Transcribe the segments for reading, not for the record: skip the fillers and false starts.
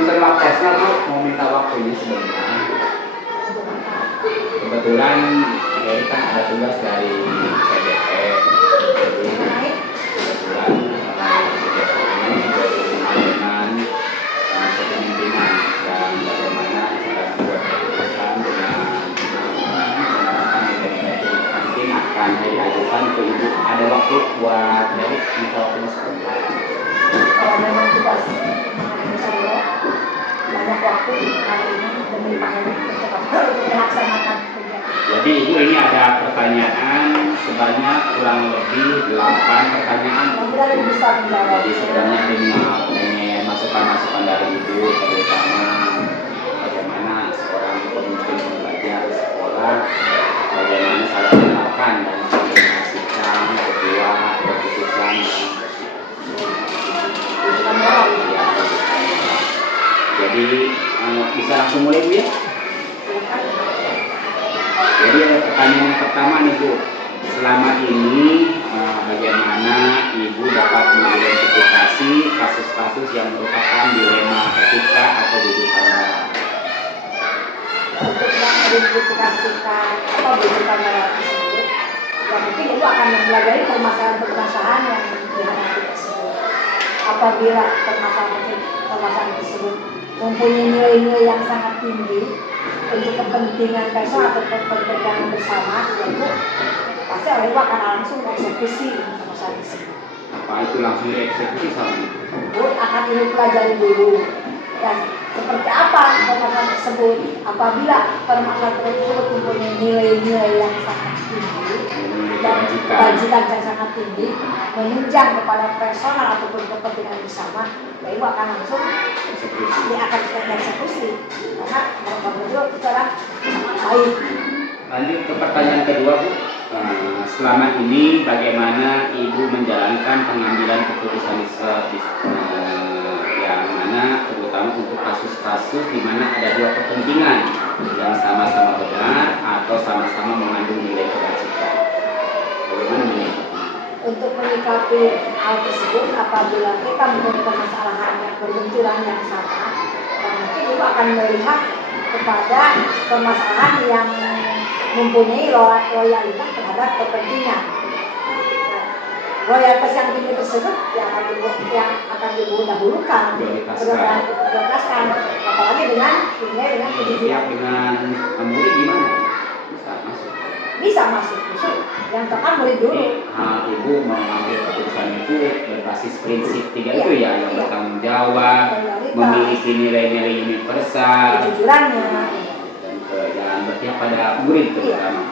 sebelum terima personal tuh mau minta waktunya sebentar. Kebetulan hari kan ada tugas dari CDP, jadi kebetulan besok ini baru dengan kepemimpinan dan bagaimana cara membuat keputusan dengan mungkin akan diajukan ke ibu. Ada waktu buat dari minta waktunya sebentar. Kalau memang tugas banyak waktu hari ini demi percepatan untuk melaksanakan kegiatan. Jadi ibu ini ada pertanyaan sebanyak kurang lebih 8 pertanyaan. Kita lebih bisa menjawab. Jadi sebenarnya ingin masukan-masukan dari ibu, terutama bagaimana seorang pemimpin pembelajar di sekolah, bagaimana saling menerapkan dan mengintegrasikan kedua keputusan Jadi bisa langsung mulai Bu ya? Jadi ada pertanyaan yang pertama nih Bu. Selama ini bagaimana Ibu dapat mengidentifikasi kasus-kasus yang merupakan dilema etika atau duduk kamera? Untuk mengidentifikasikan atau duduk kamera tersebut, ya mungkin Ibu akan mempelajari permasalahan-permasalahan yang dihadapi tersebut. Apabila permasalahan tersebut mempunyai nilai-nilai yang sangat tinggi untuk kepentingan personal atau kepentingan bersama, yaitu pasti oleh Ibu akan langsung eksekusi masalah tersebut. Apa itu langsung dieksekusi sama Ibu akan Ibu pelajari dulu dan seperti apa permasalahan tersebut. Apabila permasalahan tersebut mempunyai nilai-nilai yang sangat tinggi dan kewajiban yang sangat tinggi menunjang kepada personal ataupun kepentingan bersama, ya Ibu akan langsung akan eksekusi karena menurut itu adalah sangat baik. Lanjut ke pertanyaan kedua Bu. Selama ini bagaimana Ibu menjalankan pengambilan keputusan yang mana terutama untuk kasus-kasus di mana ada dua kepentingan yang sama-sama benar atau sama-sama mengandung nilai kebajikan. Bagaimana menyikapinya? Untuk menyikapi hal tersebut, apabila kita mempunyai permasalahan yang berbenturan yang sama, mungkin Ibu akan melihat kepada permasalahan yang mempunyai loyalitas terhadap kepentingan. Loyalitas yang tinggi tersebut yang akan Ibu dahulukan, prioritaskan, apalagi dengan kejujuran. Dengan murid gimana? Bisa masuk? Bisa masuk. Yang tekan murid dulu. Ibu mengambil keputusan itu berbasis prinsip tiga itu ya, yang bertanggung jawab, memiliki nilai-nilai universal, kejujurannya, dan jangan berpihak pada murid terutama.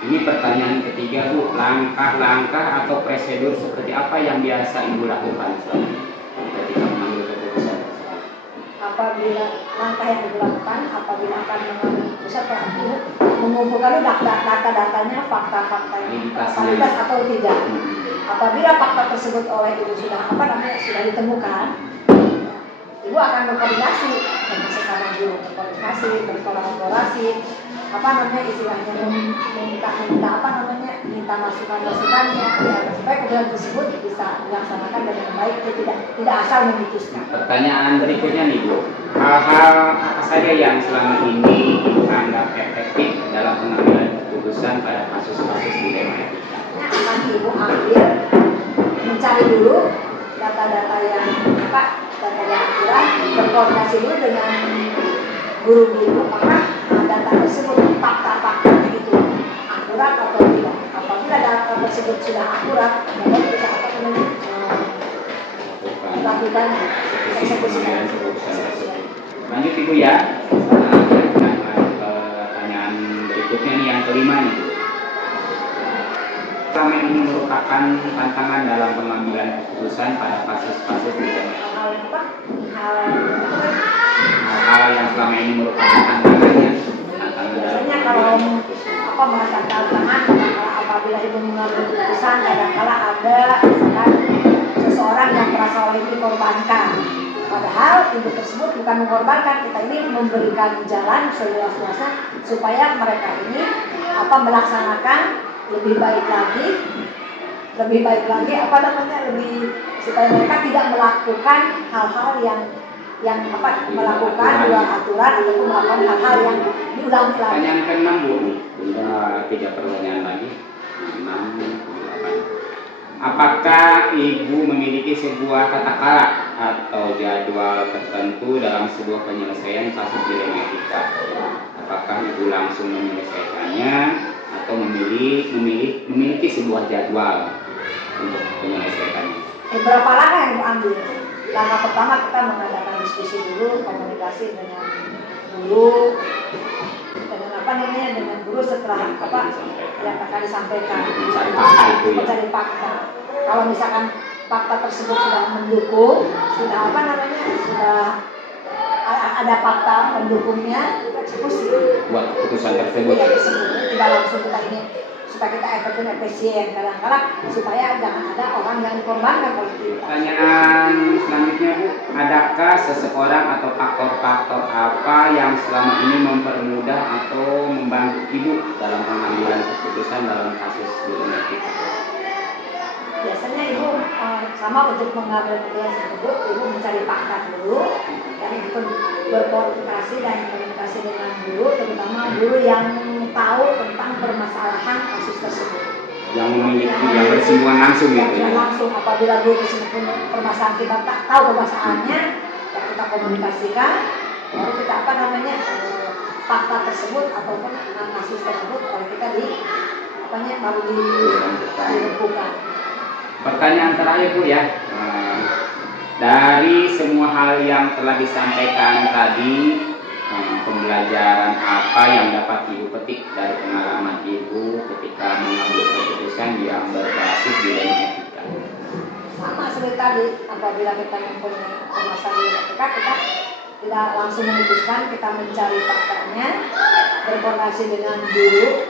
Ini pertanyaan ketiga Bu, langkah-langkah atau prosedur seperti apa yang biasa Ibu lakukan ketika mengambil keputusan tersebut? Apabila langkah yang dilakukan, apabila akan mengambil keputusan, mengumpulkan data-datanya, fakta-fakta yang validitas atau tidak. Apabila fakta tersebut oleh Ibu sudah sudah ditemukan, Ibu akan berkoordinasi dengan sesama guru, berkolaborasi, istilahnya minta masukannya, supaya keputusan tersebut bisa dilaksanakan dengan baik, tidak asal memutuskan. Pertanyaan berikutnya nih Bu, hal-hal apa saja yang selama ini Ibu anggap efektif dalam pengambilan keputusan pada kasus-kasus dilema etika? Akan Ibu ambil, mencari dulu data-data yang akurat, berkoordinasi dulu dengan guru-guru apakah data tersebut fakta-fakta itu akurat atau tidak. Apabila data tersebut sudah akurat, maka kita lakukan eksekusi. Lanjut Ibu ya. Pertanyaan berikutnya nih yang kelima nih. Selama ini merupakan tantangan dalam pengambilan keputusan pada kasus-kasus dilema. Hal-hal yang selama ini merupakan tantangannya. Biasanya kalau bahasa tantangan, apabila Ibu mengambil keputusan, kadang-kala ada misalkan seseorang yang merasa oleh Ibu dikorbankan. Padahal Ibu tersebut bukan mengorbankan, kita ini memberikan jalan seluas-luasnya supaya mereka ini melaksanakan lebih baik lagi, supaya mereka tidak melakukan hal-hal yang yang melakukan dua aturan ataupun melakukan hal-hal yang diulang-ulang. Pertanyaan ke-6 Bu, sudah 3 pertanyaan lagi. 6, 8. Apakah Ibu memiliki sebuah kata-kata atau jadwal tertentu dalam sebuah penyelesaian kasus dilema etika? Apakah Ibu langsung menyelesaikannya atau memiliki sebuah jadwal untuk menyelesaikannya? Beberapa langkah yang diambil. Langkah pertama kita mengadakan diskusi dulu, komunikasi dengan guru, dengan guru setelah yang akan disampaikan. Mencari fakta. Kalau misalkan fakta tersebut sudah mendukung, sudah ada fakta pendukungnya, kita eksekusi. Buat keputusan tersebut. Ya, tidak langsung kita ini supaya kita efisien kadang-kadang supaya jangan ada orang yang dikorbankan oleh kita. Pertanyaan selanjutnya Bu, adakah seseorang atau faktor-faktor apa yang selama ini mempermudah atau membantu Ibu dalam pengambilan keputusan dalam kasus dilema etika? Biasanya Ibu sama untuk mengambil keputusan tersebut, Ibu mencari fakta dulu dan Ibu berkomunikasi dan komunikasi dengan guru, terutama guru yang tahu tentang permasalahan kasus tersebut. Yang bersinggungan langsung gitu ya? Langsung, apabila guru tersebut permasalahan kita tak tahu permasalahannya, ya kita komunikasikan, baru kita fakta tersebut ataupun kasus tersebut kalau kita baru dilakukan. Pertanyaan terakhir Bu ya, dari semua hal yang telah disampaikan tadi, pembelajaran apa yang dapat Ibu petik dari pengalaman Ibu ketika mengambil keputusan yang berbasis dilema etika? Sama seperti tadi, apabila kita mempunyai permasalahan etika, kita tidak langsung memutuskan, kita mencari faktanya, berkoordinasi dengan guru,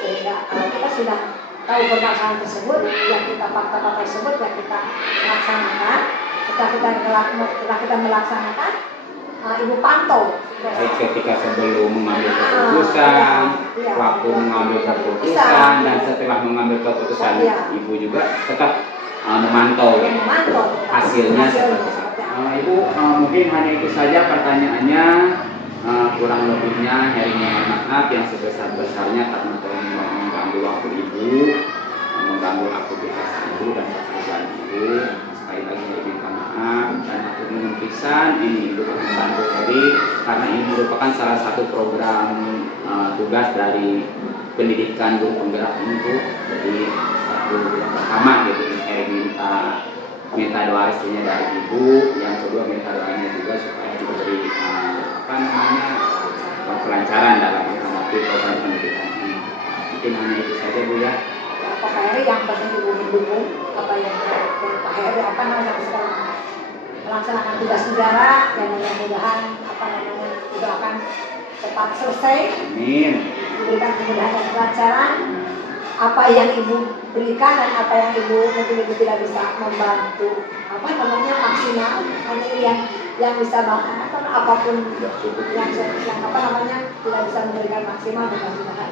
sehingga kalau kita sudah tahu permasalahan tersebut, yang kita fakta-fakta tersebut yang kita laksanakan. Setelah kita melaksanakan, Ibu pantau. Ketika sebelum mengambil keputusan, waktu mengambil keputusan, dan setelah mengambil keputusan, Ibu juga tetap memantau hasilnya seperti apa. Ibu, mungkin hanya itu saja pertanyaannya. Kurang lebihnya Heri mohon maaf yang sebesar-besarnya karena telah mengganggu waktu Ibu, mengganggu aktivitas Ibu dan pekerjaan Ibu. Sekali lagi Heri minta maaf dan aku menyampaikan ini Ibu membantu Heri karena ini merupakan salah satu program tugas dari pendidikan guru penggerak itu. Jadi satu yang pertama gitu Heri minta doa restunya dari Ibu, yang kedua minta doanya juga supaya diberi kelancaran dalam menghadapi program pendidikan ini. Mungkin hanya itu saja Bu ya. Pak Heri yang penting Ibu mendukung apa yang Pak Heri sekarang melaksanakan tugas negara yang mudah-mudahan itu akan cepat selesai. Amin. Diberikan kemudahan dan kelancaran. Apa yang Ibu berikan dan apa yang Ibu mungkin Ibu tidak bisa membantu maksimal, hanya yang bisa apapun yang tidak bisa memberikan maksimal, mudah-mudahan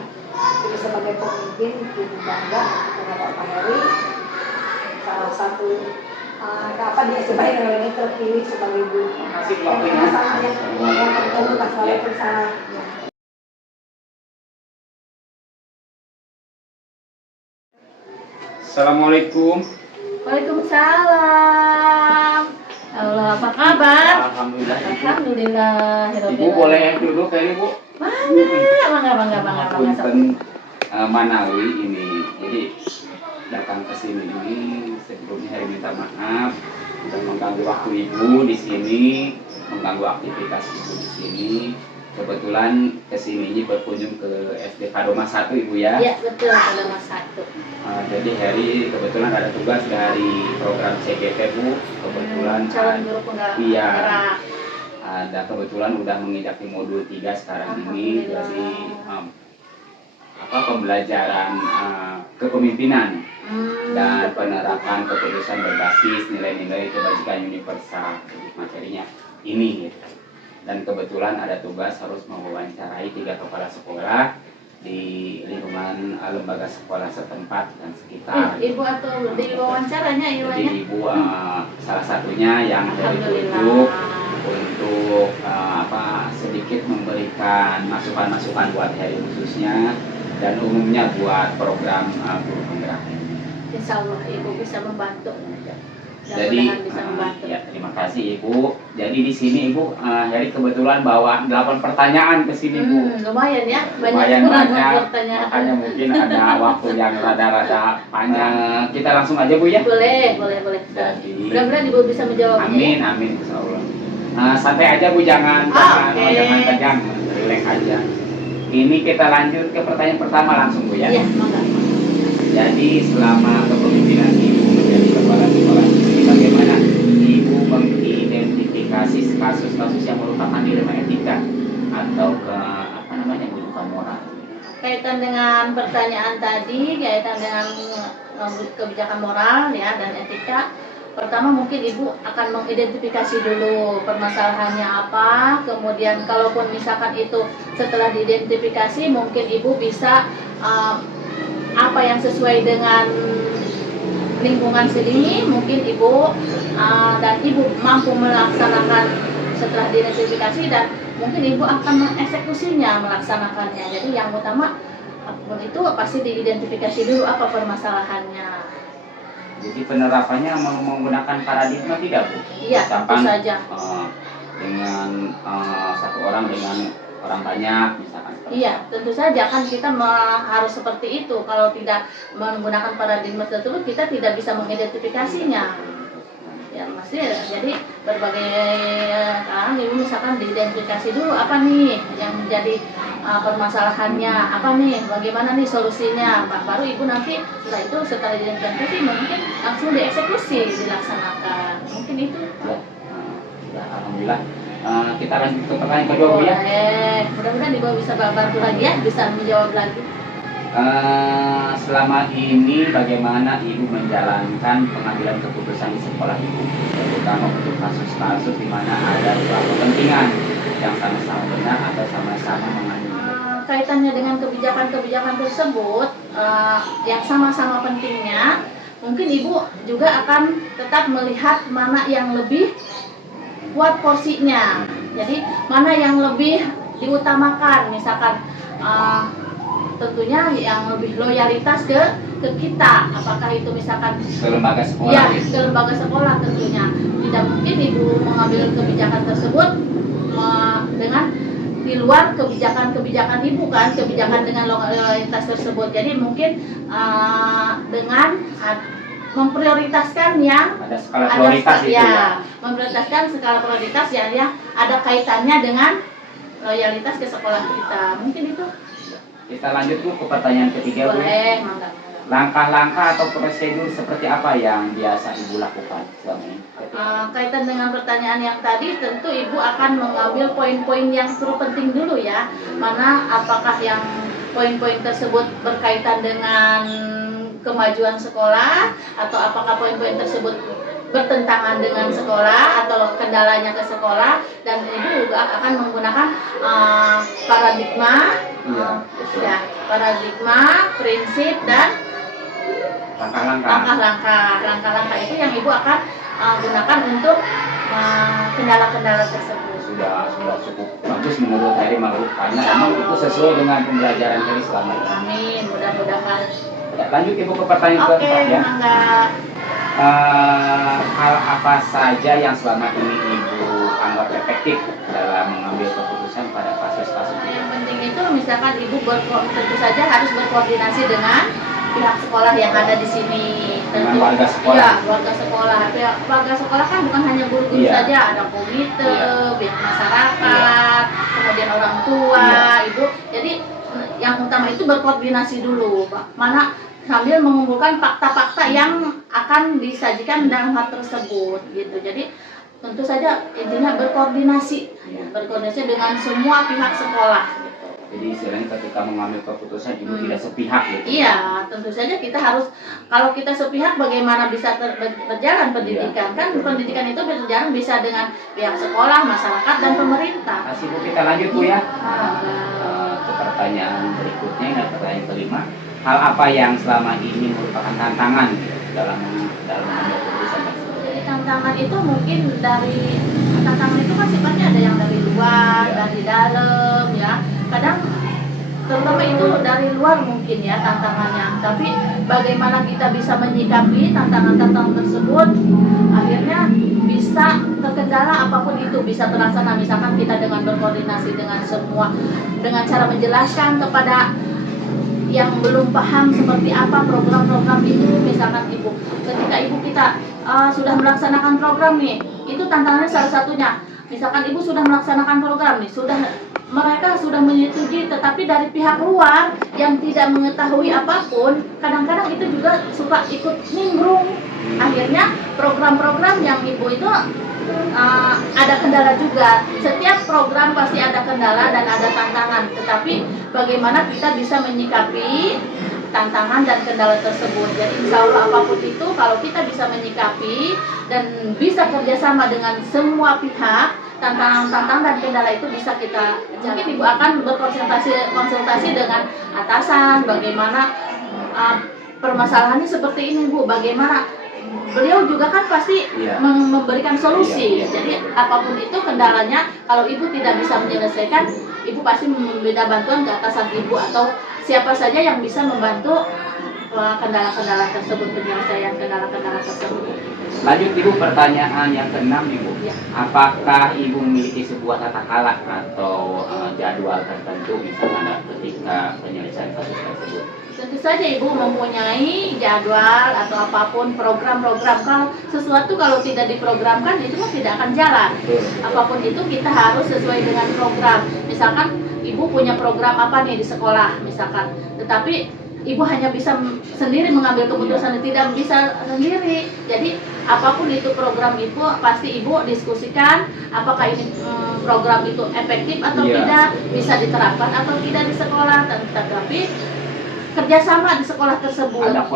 Ibu sebagai pemimpin Ibu bangga terhadap Pak Heri, salah satu dia terpilih sebagai guru. Terima kasih waktunya. Assalamualaikum. Waalaikumsalam. Allah, apa kabar? Alhamdulillah. Alhamdulillah. Ibu boleh duduk kayaknya Bu? Bangga. Punten Manawi ini. Jadi datang ke sini ini sebelumnya Heri minta maaf sudah mengganggu waktu Ibu di sini, mengganggu aktivitas Ibu di sini. Kebetulan kesininya berkunjung ke SD Padoma 1 Ibu ya? Iya betul, Padoma 1. Jadi Heri kebetulan ada tugas dari program CGT Bu. Kebetulan calon guru penggerak. Iya. Ada kebetulan udah mengidaki modul 3 sekarang ini. Jadi pembelajaran kepemimpinan dan penerapan keputusan berbasis nilai-nilai kebajikan universal. Materinya ini gitu. Dan kebetulan ada tugas harus mewawancarai 3 kepala sekolah di lingkungan lembaga sekolah setempat dan sekitar. Ibu atau di wawancaranya Jadi Iwanya? Ibu salah satunya yang Alhamdulillah. ditunjuk untuk sedikit memberikan masukan-masukan buat Heri khususnya dan umumnya buat program guru penggerak ini. Insya Allah Ibu bisa membantu. Jadi Mudah-mudahan bisa membantu. ya terima kasih Ibu. Jadi di sini Ibu Heri kebetulan bawa 8 pertanyaan ke sini Bu. Lumayan ya, Lumayan banyak banyak, pertanyaan. makanya mungkin ada waktu yang rada-rada panjang. Kita langsung aja Bu ya. Boleh. Jadi Mudah-mudahan Ibu bisa menjawabnya. amin Insya Allah. Santai aja Bu, jangan tegang, relax aja. Ini kita lanjut ke pertanyaan pertama langsung Bu ya. Iya, mangga. Jadi selama kepemimpinan Ibu menjadi kepala sekolah ini bagaimana Ibu mengidentifikasi kasus-kasus yang merupakan dilema etika atau bukan moral? Kaitan dengan pertanyaan tadi, kaitan dengan kebijakan moral ya dan etika. Pertama mungkin Ibu akan mengidentifikasi dulu permasalahannya apa, kemudian kalaupun misalkan itu setelah diidentifikasi mungkin Ibu bisa apa yang sesuai dengan lingkungan sini, mungkin Ibu dan Ibu mampu melaksanakan setelah diidentifikasi dan mungkin Ibu akan mengeksekusinya, melaksanakannya. Jadi yang utama apapun itu pasti diidentifikasi dulu apa permasalahannya. Jadi penerapannya menggunakan paradigma tidak Bu? Iya, tentu Misalkan saja. dengan satu orang dengan orang banyak misalkan. Iya, tentu saja kan kita harus seperti itu. Kalau tidak menggunakan paradigma tersebut, kita tidak bisa mengidentifikasinya. Ya, masih jadi berbagai kalangan Ibu misalkan diidentifikasi dulu apa nih yang menjadi permasalahannya, apa nih, bagaimana nih solusinya. Baru Ibu nanti setelah diidentifikasi mungkin langsung dieksekusi, dilaksanakan. Mungkin itu. Ya, alhamdulillah. Kita lanjut ke pertanyaan kedua Bu ya. Mudah-mudahan Ibu bisa bantu lagi ya, bisa menjawab lagi. Selama ini bagaimana Ibu menjalankan pengambilan keputusan di sekolah Ibu, terutama untuk kasus-kasus di mana ada dua kepentingan yang sama-sama benar atau sama-sama mengandung. Kaitannya dengan kebijakan-kebijakan tersebut yang sama-sama pentingnya, mungkin Ibu juga akan tetap melihat mana yang lebih kuat porsinya. Jadi mana yang lebih diutamakan, misalkan tentunya yang lebih loyalitas ke kita, apakah itu misalkan Ke lembaga sekolah. ya ke lembaga sekolah. Tentunya tidak mungkin Ibu mengambil kebijakan tersebut dengan di luar kebijakan Ibu kan, kebijakan dengan loyalitas tersebut. Jadi mungkin dengan memprioritaskan yang Ada skala prioritas itu ya. memprioritaskan skala prioritas yang ada kaitannya dengan loyalitas ke sekolah kita. Mungkin itu. Kita lanjut Bu ke pertanyaan ketiga Bu. Boleh, mangga. Langkah-langkah atau prosedur seperti apa yang biasa Ibu lakukan selama ini? Kaitan dengan pertanyaan yang tadi, tentu Ibu akan mengambil poin-poin yang terpenting dulu ya. Mana apakah yang poin-poin tersebut berkaitan dengan kemajuan sekolah, atau apakah poin-poin tersebut bertentangan dengan sekolah atau kendalanya ke sekolah, dan Ibu juga akan menggunakan paradigma, paradigma, prinsip dan langkah-langkah itu yang Ibu akan gunakan untuk kendala-kendala tersebut. Sudah cukup bagus menurut Heri Maruf, karena memang itu sesuai dengan pembelajaran Heri selama ini. Amin, mudah-mudahan. Ya, lanjut Ibu ke pertanyaan keempat ya. Mangga. Hal apa saja yang selama ini Ibu anggap efektif dalam mengambil keputusan pada kasus-kasus ini? Yang penting itu misalkan Ibu tentu saja harus berkoordinasi dengan pihak sekolah yang ada di sini. Dengan warga sekolah. Ya, warga sekolah. Warga sekolah kan bukan hanya guru-guru saja, ada komite, pihak masyarakat, kemudian orang tua, Ibu. Jadi yang utama itu berkoordinasi dulu, Pak. Mana sambil mengumpulkan fakta-fakta yang akan disajikan dalam hal tersebut gitu. Jadi tentu saja intinya berkoordinasi dengan semua pihak sekolah gitu. Jadi istilahnya ketika mengambil keputusan Ibu tidak sepihak gitu. Iya, tentu saja kita harus, kalau kita sepihak bagaimana bisa berjalan pendidikan? Kan pendidikan itu berjalan bisa dengan pihak sekolah, masyarakat dan pemerintah. Kasih Bu, kita lanjut Bu ya. ke pertanyaan berikutnya, dan pertanyaan kelima, hal apa yang selama ini merupakan tantangan dalam mengambil keputusan tersebut? Jadi tantangan itu mungkin tantangan itu kan sifatnya ada yang dari luar, Ya. dari dalam ya. Kadang terutama itu dari luar mungkin ya tantangannya. Tapi bagaimana kita bisa menyikapi tantangan-tantangan tersebut, akhirnya bisa terkendala apapun itu bisa terlaksana. Misalkan kita dengan berkoordinasi dengan semua, dengan cara menjelaskan kepada yang belum paham seperti apa program-program itu, misalkan ibu, ketika ibu kita sudah melaksanakan program nih, itu tantangannya salah satunya. Misalkan ibu sudah melaksanakan program nih, mereka sudah menyetujui, tetapi dari pihak luar yang tidak mengetahui apapun, kadang-kadang itu juga suka ikut nimbrung. Akhirnya program-program yang ibu itu ada kendala juga. Setiap program pasti ada kendala dan ada tantangan, tetapi bagaimana kita bisa menyikapi tantangan dan kendala tersebut. Jadi insya Allah apapun itu, kalau kita bisa menyikapi dan bisa kerjasama dengan semua pihak, tantangan dan kendala itu bisa kita. Mungkin ibu akan konsultasi dengan atasan, bagaimana permasalahannya seperti ini bu, bagaimana. Beliau juga kan pasti memberikan solusi. Jadi apapun itu kendalanya, kalau ibu tidak bisa menyelesaikan, ibu pasti meminta bantuan ke atasan ibu atau siapa saja yang bisa membantu kendala-kendala tersebut, penyelesaian kendala-kendala tersebut. Lanjut ibu, pertanyaan yang keenam ibu. Ya. Apakah ibu memiliki sebuah tata cara atau jadwal tertentu misalnya ketika penyelesaian kasus tersebut? Tentu saja ibu mempunyai jadwal atau apapun program-program. Kalau sesuatu kalau tidak diprogramkan itu mah tidak akan jalan. Apapun itu kita harus sesuai dengan program. Misalkan ibu punya program apa nih di sekolah misalkan, tetapi ibu hanya bisa sendiri mengambil keputusan, tidak bisa sendiri. Jadi apapun itu program itu pasti ibu diskusikan apakah ini program itu efektif atau tidak, bisa diterapkan atau tidak di sekolah. Tetapi kerjasama di sekolah tersebut, ada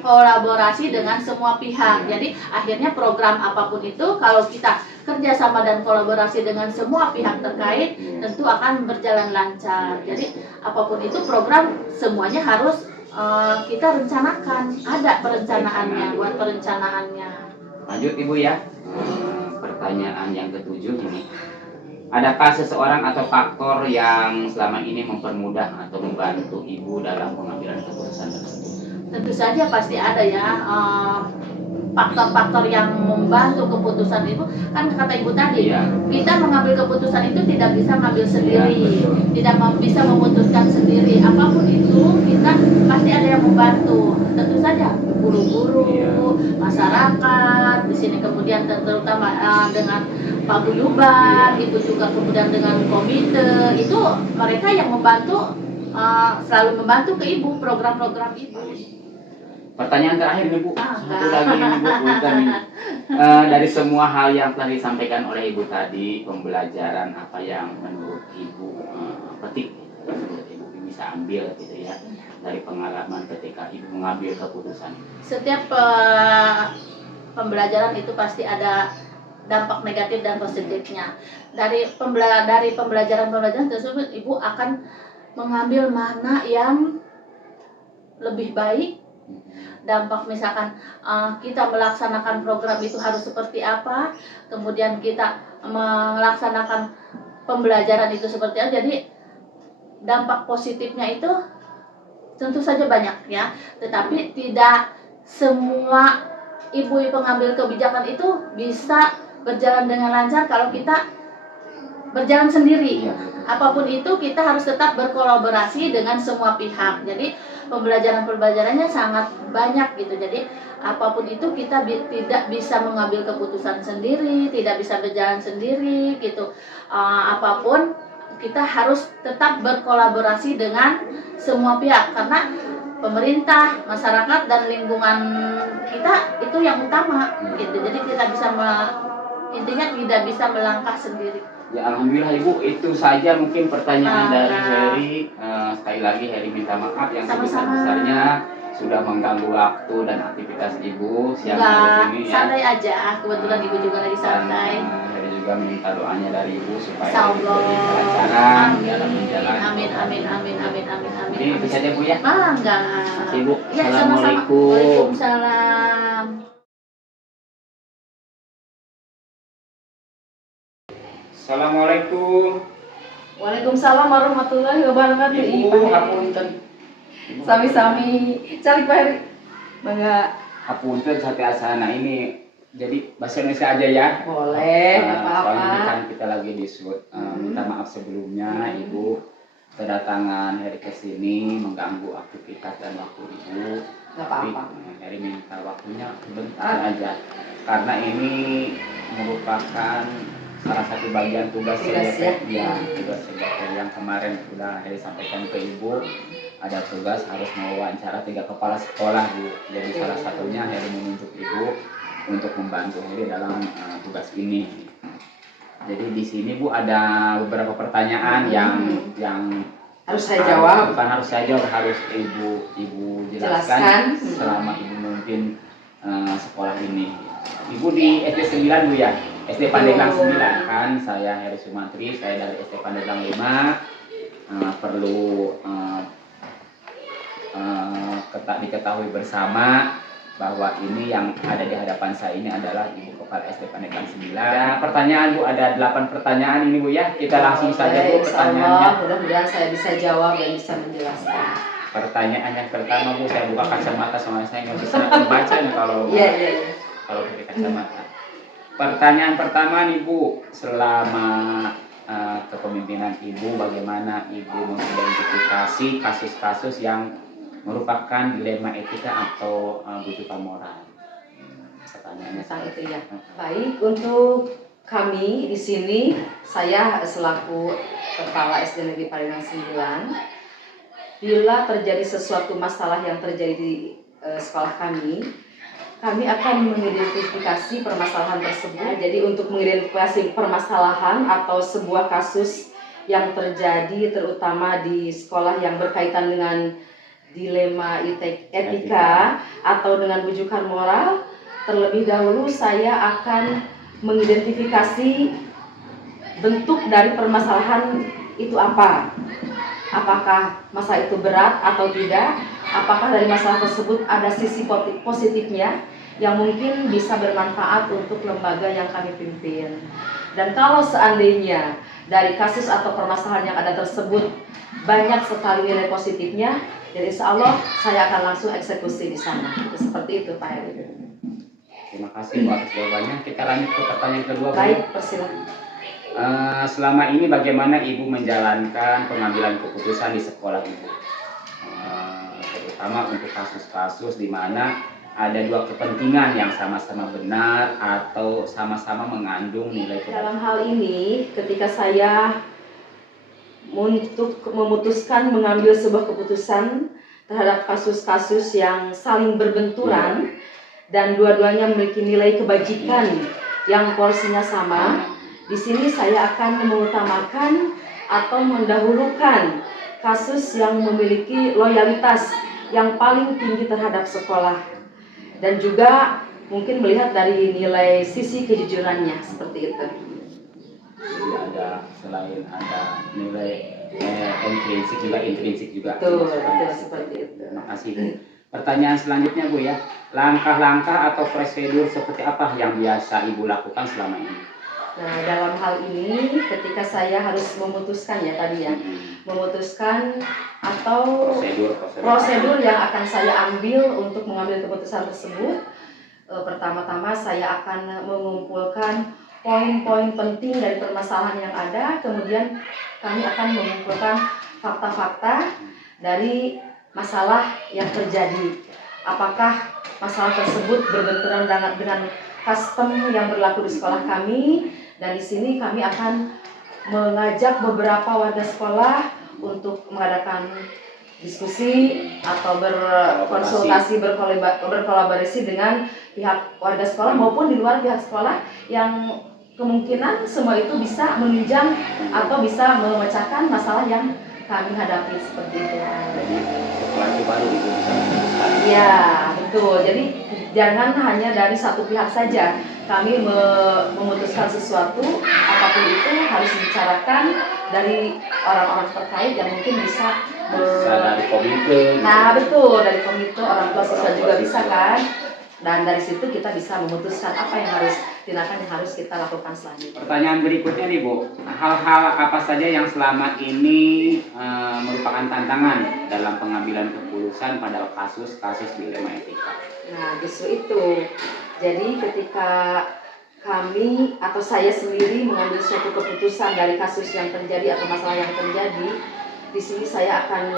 kolaborasi dengan semua pihak. Jadi akhirnya program apapun itu kalau kita kerjasama dan kolaborasi dengan semua pihak terkait, tentu akan berjalan lancar. Jadi apapun itu program semuanya harus kita rencanakan, ada perencanaannya, buat perencanaannya. Lanjut ibu ya. Pertanyaan yang ketujuh ini, adakah seseorang atau faktor yang selama ini mempermudah atau membantu ibu dalam pengambilan keputusan tersebut? Tentu saja pasti ada ya faktor-faktor yang membantu keputusan itu. Kan kata ibu tadi, kita mengambil keputusan itu tidak bisa mengambil sendiri, tidak bisa memutuskan sendiri. Apapun itu kita pasti ada yang membantu. Tentu saja guru-guru, masyarakat di sini, kemudian terutama dengan Pak Guyuban, itu juga kemudian dengan komite, itu mereka yang membantu, selalu membantu ke ibu, program-program ibu. Pertanyaan terakhir nih bu, satu lagi nih bu, dari semua hal yang telah disampaikan oleh ibu tadi, pembelajaran apa yang menurut ibu petik, menurut ibu bisa ambil gitu ya, dari pengalaman ketika ibu mengambil keputusan? Setiap pembelajaran itu pasti ada dampak negatif dan positifnya. Dari pembelajaran tersebut, ibu akan mengambil mana yang lebih baik. Dampak misalkan kita melaksanakan program itu harus seperti apa, kemudian kita melaksanakan pembelajaran itu seperti apa. Jadi dampak positifnya itu tentu saja banyak ya, tetapi tidak semua ibu pengambil kebijakan itu bisa berjalan dengan lancar kalau kita berjalan sendiri. Apapun itu kita harus tetap berkolaborasi dengan semua pihak. Jadi pembelajarannya sangat banyak gitu. Jadi apapun itu kita tidak bisa mengambil keputusan sendiri, tidak bisa berjalan sendiri gitu. Apapun kita harus tetap berkolaborasi dengan semua pihak, karena pemerintah, masyarakat dan lingkungan kita itu yang utama gitu. Jadi kita bisa intinya tidak bisa melangkah sendiri. Ya alhamdulillah ibu, itu saja mungkin pertanyaan dari Heri. Sekali lagi Heri minta maaf yang sebesar-besarnya sudah mengganggu waktu dan aktivitas ibu siang hari ini ya. Santai aja, kebetulan ibu juga lagi santai. Heri juga juga minta doanya dari Ibu supaya Insya diberi Allah. kelancaran Amin. dalam menjalani. Amin, amin, amin, amin, amin, amin. Jadi itu saja Bu ya. Enggak. Makasih, Bu. Ya, sama-sama. Assalamualaikum. Waalaikumsalam. Assalamualaikum. Waalaikumsalam warahmatullahi wabarakatuh. Ibu, hapunten. Ibu, Sami-sami. Calik Pak Heri. Bangga. Hapunten sate asana ini. Jadi bahasa Indonesia aja ya. Boleh, nggak Soalnya ini apa-apa. kan kita lagi di shoot. Minta maaf sebelumnya Ibu kedatangan Heri ke sini mengganggu aktivitas dan waktu Ibu. Nggak Tapi apa-apa. Heri minta waktunya sebentar aja. Karena ini merupakan salah satu bagian tugas Tugas, CBP, ya. tugas CBP yang kemarin sudah Heri sampaikan ke Ibu. Ada tugas harus mewawancara 3 kepala sekolah Bu. Jadi salah satunya Heri menunjuk Ibu untuk membantu Heri dalam tugas ini. Jadi di sini Bu ada beberapa pertanyaan yang Harus saya jawab. Bukan harus saya jawab, harus Ibu jelaskan Jelaskan. selama Ibu memimpin sekolah ini. Ibu di SD 9 Bu ya? SD Pandeglang 9 kan, saya Heri Sumantri, saya dari SD Pandeglang 5. Perlu diketahui bersama bahwa ini yang ada di hadapan saya ini adalah Ibu Kepala SD Pandeglang 9. Ada pertanyaan Bu, ada 8 pertanyaan ini Bu ya. Kita langsung saja Bu pertanyaannya. Mudah-mudahan saya bisa jawab dan bisa menjelaskan. Pertanyaan yang pertama Bu, saya buka kacamata soalnya saya nggak bisa membaca nih kalau Iya. kalau pakai kacamata. Pertanyaan pertama nih Bu, selama kepemimpinan Ibu, bagaimana Ibu mengidentifikasi kasus-kasus yang merupakan dilema etika atau bujukan moral? Pertanyaannya Tentang itu ya. Baik, untuk kami di sini, saya selaku Kepala SD Negeri Pandeglang 9, bila terjadi sesuatu masalah yang terjadi di sekolah kami akan mengidentifikasi permasalahan tersebut. Jadi untuk mengidentifikasi permasalahan atau sebuah kasus yang terjadi terutama di sekolah yang berkaitan dengan dilema etika atau dengan bujukan moral, terlebih dahulu saya akan mengidentifikasi bentuk dari permasalahan itu apa. Apakah masalah itu berat atau tidak? Apakah dari masalah tersebut ada sisi positifnya yang mungkin bisa bermanfaat untuk lembaga yang kami pimpin. Dan kalau seandainya dari kasus atau permasalahan yang ada tersebut banyak sekali nilai positifnya, jadi insya Allah saya akan langsung eksekusi di sana. Seperti itu Pak Heri. Terima kasih Bu atas jawabannya. Kita lanjut ke pertanyaan kedua Bu. Baik, persilakan. Selama ini bagaimana Ibu menjalankan pengambilan keputusan di sekolah Ibu? Terutama untuk kasus-kasus di mana ada dua kepentingan yang sama-sama benar atau sama-sama mengandung nilai kebajikan. Dalam hal ini, ketika saya untuk memutuskan mengambil sebuah keputusan terhadap kasus-kasus yang saling berbenturan dan dua-duanya memiliki nilai kebajikan yang porsinya sama, di sini saya akan mengutamakan atau mendahulukan kasus yang memiliki loyalitas yang paling tinggi terhadap sekolah dan juga mungkin melihat dari nilai sisi kejujurannya seperti itu. Jadi ada selain ada nilai intrinsik juga. Betul, seperti itu. Terima kasih Bu. Pertanyaan selanjutnya Bu ya, langkah-langkah atau prosedur seperti apa yang biasa Ibu lakukan selama ini? Nah, dalam hal ini ketika saya harus memutuskan ya tadi ya, memutuskan atau prosedur yang akan saya ambil untuk mengambil keputusan tersebut, pertama-tama saya akan mengumpulkan poin-poin penting dari permasalahan yang ada, kemudian kami akan mengumpulkan fakta-fakta dari masalah yang terjadi. Apakah masalah tersebut berbenturan dengan custom yang berlaku di sekolah kami, dan di sini kami akan mengajak beberapa warga sekolah untuk mengadakan diskusi atau berkonsultasi, berkolaborasi dengan pihak warga sekolah maupun di luar pihak sekolah yang kemungkinan semua itu bisa menunjang atau bisa memecahkan masalah yang kami hadapi seperti itu. Jadi setelah itu baru Ibu bisa memutuskan. Iya, betul. Jadi jangan hanya dari satu pihak saja. Kami memutuskan sesuatu, apapun itu harus dibicarakan dari orang-orang terkait yang mungkin bisa dari komite. Nah betul, dari komite orang tua siswa juga bisa kan. Dan dari situ kita bisa memutuskan apa yang harus tindakan yang harus kita lakukan selanjutnya. Pertanyaan berikutnya nih Bu, hal-hal apa saja yang selama ini merupakan tantangan dalam pengambilan keputusan pada kasus-kasus dilema etika? Nah justru itu, jadi ketika kami atau saya sendiri mengambil suatu keputusan dari kasus yang terjadi atau masalah yang terjadi, di sini saya akan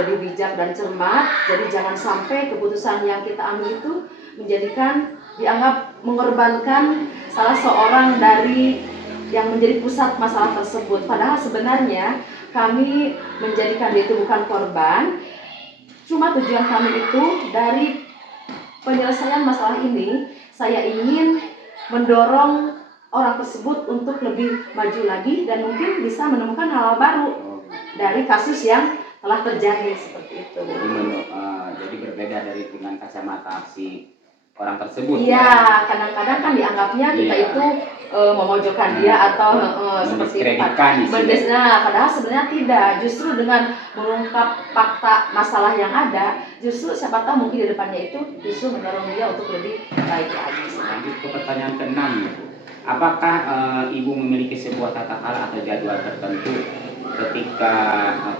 lebih bijak dan cermat. Jadi jangan sampai keputusan yang kita ambil itu dianggap mengorbankan salah seorang dari yang menjadi pusat masalah tersebut. Padahal sebenarnya kami menjadikan dia itu bukan korban. Cuma tujuan kami itu dari penyelesaian masalah ini, saya ingin mendorong orang tersebut untuk lebih maju lagi dan mungkin bisa menemukan hal-hal baru dari kasus yang telah terjadi seperti itu. Jadi berbeda dari dengan kacamata si orang tersebut. Iya, kadang-kadang kan dianggapnya kita itu memojokkan dia atau seperti itu. Nah, padahal sebenarnya tidak. Justru dengan mengungkap fakta masalah yang ada, justru siapa tahu mungkin di depannya itu justru mendorong dia untuk lebih baik lagi. Lanjut ke pertanyaan ke-6. Apakah Ibu memiliki sebuah tata cara atau jadwal tertentu ketika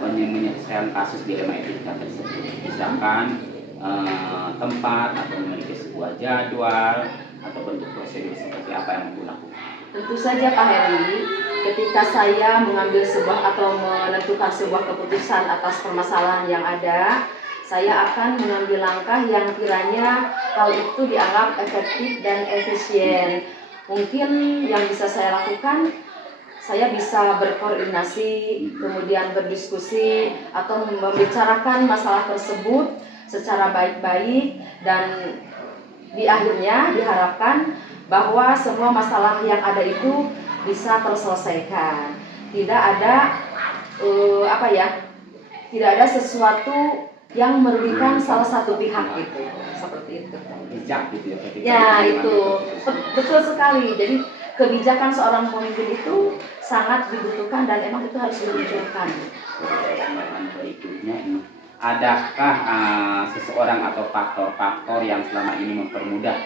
menyelesaikan kasus dilema etika tersebut? Misalkan tempat atau memiliki sebuah jadwal atau bentuk prosedur seperti apa yang Ibu lakukan? Tentu saja Pak Heri, ketika saya mengambil sebuah atau menentukan sebuah keputusan atas permasalahan yang ada, saya akan mengambil langkah yang kiranya hal itu dianggap efektif dan efisien. Mungkin yang bisa saya lakukan, saya bisa berkoordinasi, kemudian berdiskusi atau membicarakan masalah tersebut secara baik-baik, dan di akhirnya diharapkan bahwa semua masalah yang ada itu bisa terselesaikan. Tidak ada tidak ada sesuatu yang merugikan salah satu pihak itu, seperti itu. Bijak gitu ya. Ya itu betul sekali. Jadi kebijakan seorang pemimpin itu sangat dibutuhkan dan emang itu harus dimunculkan. Pertanyaan berikutnya ini, adakah seseorang atau faktor-faktor yang selama ini mempermudah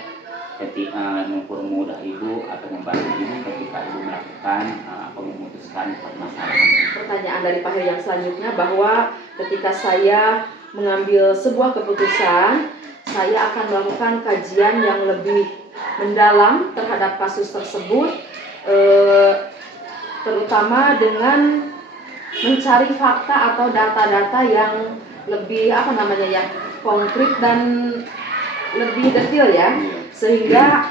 Ibu atau membantu Ibu ketika Ibu melakukan atau memutuskan permasalahan? Pertanyaan dari Pak Heri yang selanjutnya, bahwa ketika saya mengambil sebuah keputusan, saya akan melakukan kajian yang lebih mendalam terhadap kasus tersebut, terutama dengan mencari fakta atau data-data yang lebih konkret dan lebih detail ya, sehingga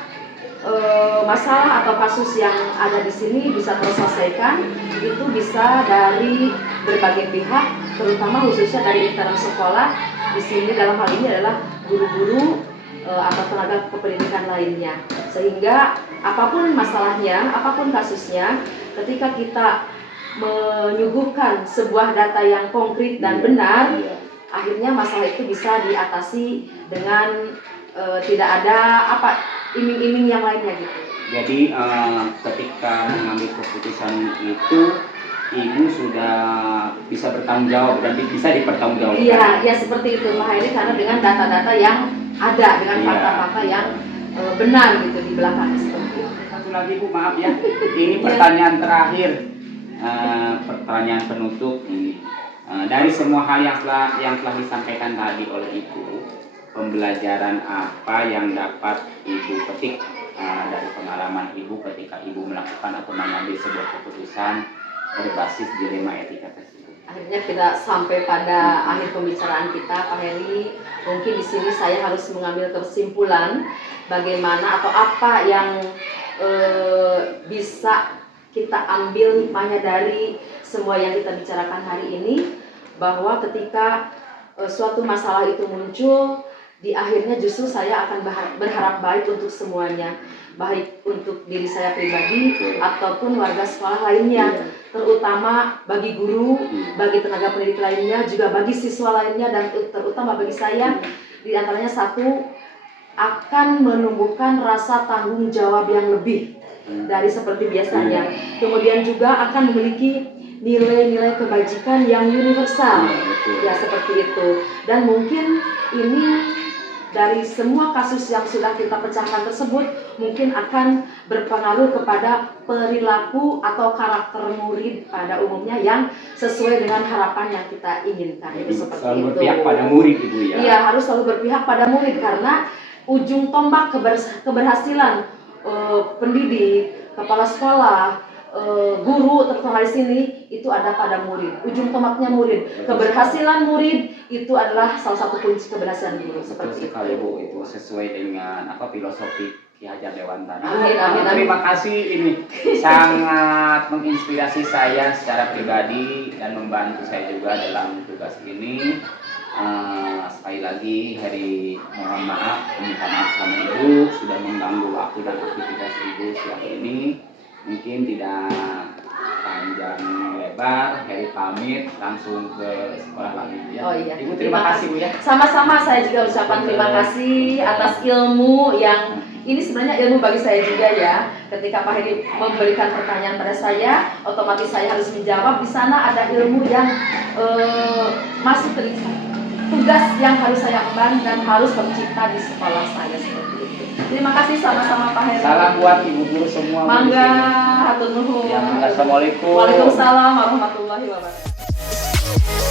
masalah atau kasus yang ada di sini bisa terselesaikan. Itu bisa dari berbagai pihak, terutama khususnya dari internal sekolah. Di sini dalam hal ini adalah guru-guru atau tenaga kependidikan lainnya, sehingga apapun masalahnya, apapun kasusnya, ketika kita menyuguhkan sebuah data yang konkret dan benar, akhirnya masalah itu bisa diatasi dengan tidak ada iming-iming yang lainnya gitu. Jadi ketika mengambil keputusan itu, Ibu sudah bisa bertanggung jawab dan bisa dipertanggungjawabkan. Iya, seperti itu Pak Heri, karena dengan data-data yang ada, dengan fakta-fakta yang benar gitu di belakang seperti itu. Satu lagi Bu, maaf ya, ini pertanyaan terakhir, pertanyaan penutup ini. Dari semua hal yang telah disampaikan tadi oleh Ibu, pembelajaran apa yang dapat Ibu petik dari pengalaman Ibu ketika Ibu melakukan atau mengambil sebuah keputusan berbasis dilema etika tersebut? Akhirnya kita sampai pada akhir pembicaraan kita, Pak Heri. Mungkin di sini saya harus mengambil kesimpulan bagaimana atau apa yang bisa kita ambil hikmahnya dari semua yang kita bicarakan hari ini, bahwa ketika suatu masalah itu muncul, di akhirnya justru saya akan berharap baik untuk semuanya, baik untuk diri saya pribadi ataupun warga sekolah lainnya, terutama bagi guru, bagi tenaga pendidik lainnya, juga bagi siswa lainnya, dan terutama bagi saya. Di antaranya satu, akan menumbuhkan rasa tanggung jawab yang lebih dari seperti biasanya. Kemudian juga akan memiliki nilai-nilai kebajikan yang universal. Ya, seperti itu. Dan mungkin ini dari semua kasus yang sudah kita pecahkan tersebut mungkin akan berpengaruh kepada perilaku atau karakter murid pada umumnya yang sesuai dengan harapan yang kita inginkan. Jadi Seperti selalu itu. berpihak pada murid Ibu ya. Iya, harus selalu berpihak pada murid karena ujung tombak keberhasilan pendidik, kepala sekolah, guru terutama di sini itu ada pada murid. Ujung tombaknya murid. Keberhasilan murid itu adalah salah satu kunci keberhasilan guru. Betul Seperti sekali itu. Bu, itu sesuai dengan filosofi Ki Hajar Dewantara. Amin, amin, amin. Terima kasih, ini sangat menginspirasi saya secara pribadi dan membantu saya juga dalam tugas ini. Sekali lagi Heri mohon maaf, minta maaf sama Ibu sudah mengganggu waktu dan aktivitas Ibu siang ini. Mungkin tidak panjang lebar, Heri pamit langsung ke sekolah lagi ya. Oh iya. Ibu terima kasih Bu ya. Sama-sama, saya juga ucapkan terima kasih atas ilmu yang ini sebenarnya ilmu bagi saya juga ya. Ketika Pak Heri memberikan pertanyaan pada saya, otomatis saya harus menjawab. Di sana ada ilmu yang masuk ke tugas yang harus saya emban dan harus tercipta di sekolah saya seperti itu. Terima kasih sama-sama Pak Heri. Salam buat ibu guru semua. Mangga, hatur nuhun. Ya, assalamualaikum. Waalaikumsalam warahmatullahi wabarakatuh.